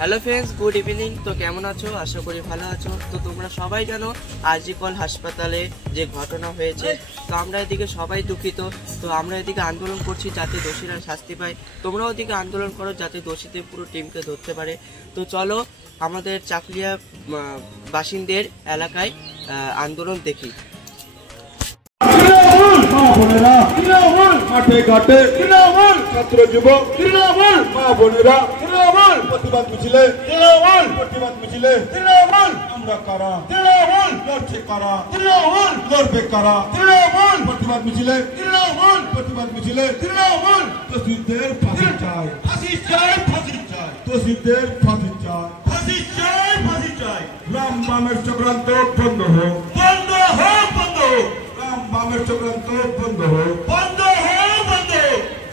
Hello friends, good evening. তো কেমন আছো? আশা করি ভালো আছো। তো তোমরা সবাই জানো আরজিকর হাসপাতালে যে ঘটনা হয়েছে, তো আমরা এদিকে সবাই দুঃখিত। তো আমরা এদিকে আন্দোলন করছি যাতে দোষীরা শাস্তি পায়। তোমরাও ওদিকে আন্দোলন করো যাতে দোষীদের পুরো টিমকে ধরতে পারে। তো চলো আমাদের চাকুলিয়া বাসিন্দের এলাকায় আন্দোলন দেখি। মাঠে ঘাটে ছাত্র যুবক মা বোনেরা প্রতিবাদ মিছিলে আমরা কারা লড়ছে কারা লড়বে কারা প্রতিবাদ মিছিলে দোষীদের ফাঁসি চাই দোষীদের ফাঁসি চাই রাম বামের চক্রান্ত বন্ধ হোক রাম বামের চক্রান্ত বন্ধ হোক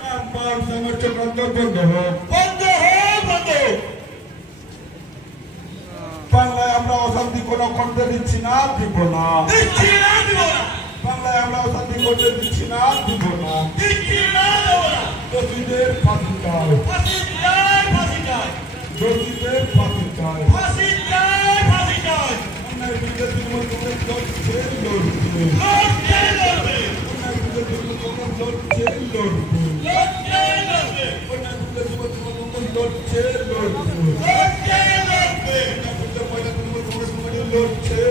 রাম বামের চক্রান্ত বন্ধ হোক বাংলায় আমরা অশান্তি কোনো করতে দিচ্ছি না, দিব না। বাংলায় আমরা অশান্তি করতে দিচ্ছি না, দিব না। দোষীদের ফাঁসি চাই দোষীদের ফাঁসি চাই অন্যায় বিরুদ্ধে তৃণমূল কংগ্রেস লড়ছে লড়বে অন্যায় বিরুদ্ধে তৃণমূল কংগ্রেস লড়ছে লড়বে অন্যায় বিরুদ্ধে তৃণমূল কংগ্রেস লড়ছে লড়বে লড়ছে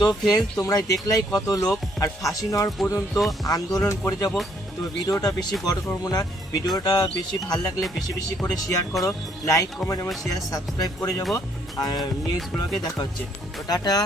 তো ফ্রেন্ডস, তোমরা দেখলাই কত লোক, আর ফাঁসি নেওয়ার পর্যন্ত আন্দোলন করে যাব। তো ভিডিওটা বেশি বড় করবো না, ভিডিওটা বেশি ভালো লাগলে বেশি বেশি করে শেয়ার করো, লাইক কমেন্ট এবং শেয়ার সাবস্ক্রাইব করে যাবো। আর নিউজগুলোকে দেখা হচ্ছে। তো টাটা।